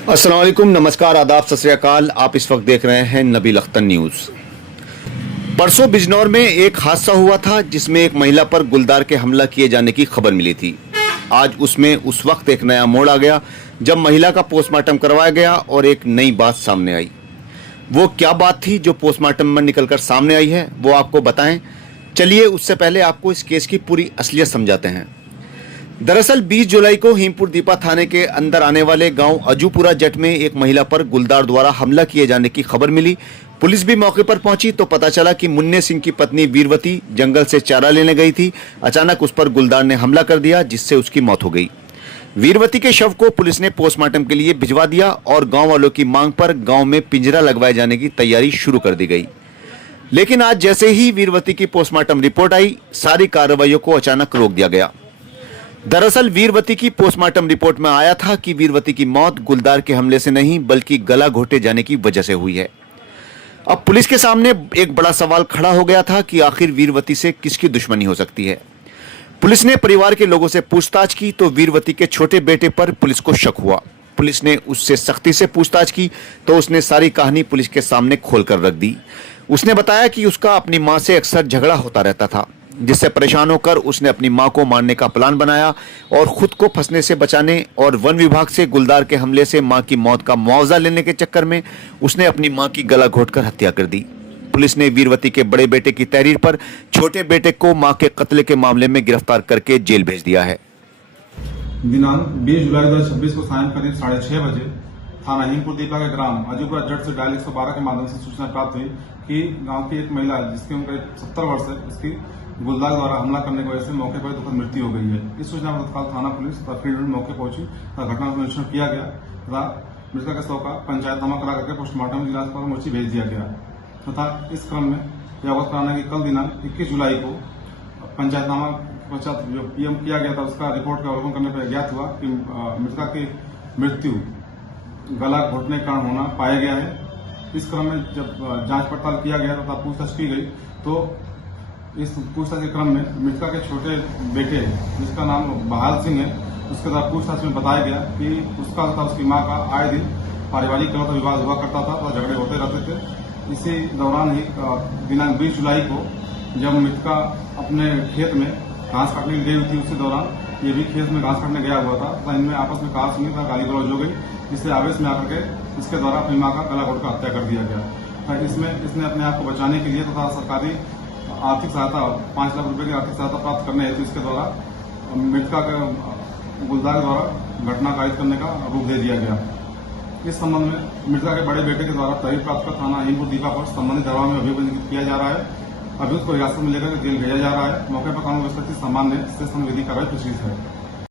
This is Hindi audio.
अस्सलाम वालेकुम, नमस्कार, आदाब, सत श्री अकाल। आप इस वक्त देख रहे हैं नबील अख्तर न्यूज़। परसों बिजनौर में एक हादसा हुआ था जिसमें एक महिला पर गुलदार के हमला किए जाने की खबर मिली थी। आज उसमें उस वक्त एक नया मोड़ आ गया जब महिला का पोस्टमार्टम करवाया गया और एक नई बात सामने आई। वो क्या बात थी जो पोस्टमार्टम में निकलकर सामने आई है, वो आपको बताएं। चलिए उससे पहले आपको इस केस की पूरी असलियत समझाते हैं। दरअसल 20 जुलाई को हीमपुर दीपा थाने के अंदर आने वाले गांव अजूपुरा जट में एक महिला पर गुलदार द्वारा हमला किए जाने की खबर मिली। पुलिस भी मौके पर पहुंची तो पता चला कि मुन्ने सिंह की पत्नी वीरवती जंगल से चारा लेने गई थी। अचानक उस पर गुलदार ने हमला कर दिया जिससे उसकी मौत हो गई। वीरवती के शव को पुलिस ने पोस्टमार्टम के लिए भिजवा दिया और गाँव वालों की मांग पर गाँव में पिंजरा लगवाए जाने की तैयारी शुरू कर दी गई। लेकिन आज जैसे ही वीरवती की पोस्टमार्टम रिपोर्ट आई, सारी कार्रवाइयों को अचानक रोक दिया गया। दरअसल वीरवती की पोस्टमार्टम रिपोर्ट में आया था कि वीरवती की मौत गुलदार के हमले से नहीं बल्कि गला घोटे जाने की वजह से हुई है। अब पुलिस के सामने एक बड़ा सवाल खड़ा हो गया था कि आखिर वीरवती से किसकी दुश्मनी हो सकती है। पुलिस ने परिवार के लोगों से पूछताछ की तो वीरवती के छोटे बेटे पर पुलिस को शक हुआ। पुलिस ने उससे सख्ती से पूछताछ की तो उसने सारी कहानी पुलिस के सामने खोलकर रख दी। उसने बताया कि उसका अपनी मां से अक्सर झगड़ा होता रहता था, जिससे परेशान होकर उसने अपनी मां को मारने का प्लान बनाया और खुद को फंसने से बचाने और वन विभाग से गुलदार के हमले से मां की मौत का मुआवजा लेने के चक्कर में उसने अपनी मां की गला घोटकर हत्या कर दी। पुलिस ने वीरवती के बड़े बेटे की तहरीर पर छोटे बेटे को मां के कत्ल के मामले में गिरफ्तार करके जेल भेज दिया है। दिनांक 20 जुलाई 2026 को सायं करीब 6:30 बजे थाना हीमपुर दीपा के ग्राम अजूपुरा जट से डायल 112 के माध्यम से सूचना प्राप्त हुई कि गांव की एक महिला जिसकी उम्र 70 वर्ष है, उसकी गुलदार द्वारा हमला करने की वजह से मौके पर दुखद मृत्यु हो गई है। इस सूचना पर तत्काल थाना पुलिस तथा फील्ड में मौके पहुंची तथा घटना का निरीक्षण किया गया तथा मृतका के शव का पंचायतनामा करा करके पोस्टमार्टम इलाज पर मोर्ची भेज दिया गया तथा इस क्रम में यह अवगत कराना कि कल दिनांक 21 जुलाई को पंचायतनामा पश्चात जो पीएम किया गया था उसका रिपोर्ट का अवलोकन करने पर ज्ञात हुआ कि मृतका की मृत्यु गला घोटने के कारण होना पाया गया है। इस क्रम में जब जांच पड़ताल किया गया तथा पूछताछ की गई तो इस पूछताछ के क्रम में मृतका के छोटे बेटे जिसका नाम बहाल सिंह है, उसके द्वारा पूछताछ में बताया गया कि उसका तथा उसकी मां का आए दिन पारिवारिक कलह विवाद हुआ करता था और झगड़े होते रहते थे। इसी दौरान ही दिनांक 20 जुलाई को जब मृतका अपने खेत में घास काटने के लिए गई थी, उसी दौरान ये भी खेत में घास काटने गया हुआ था तथा इनमें आपस में कहा सुनी था, गाली गलौज हो गई, जिससे आवेश में आकर के इसके द्वारा अपनी मां का गला घोटकर हत्या कर दिया गया। इसमें इसने अपने आप को बचाने के लिए तथा सरकारी आर्थिक सहायता 5 लाख रुपए की आर्थिक सहायता प्राप्त करने हेतु इसके द्वारा मृतका के गुलदार द्वारा घटना कायद करने का रूप दे दिया गया। इस संबंध में मृतका के बड़े बेटे के द्वारा तहरीर प्राप्त कर थाना हीमपुर दीपा पर संबंधित धाराओं में अभियोग पंजीकृत किया जा रहा है। अभियुक्त को हिरासत में लेकर जेल भेजा जा रहा है। मौके पर कानून व्यवस्था की सामान्य से संविधि कार्रवाई प्रचलित है।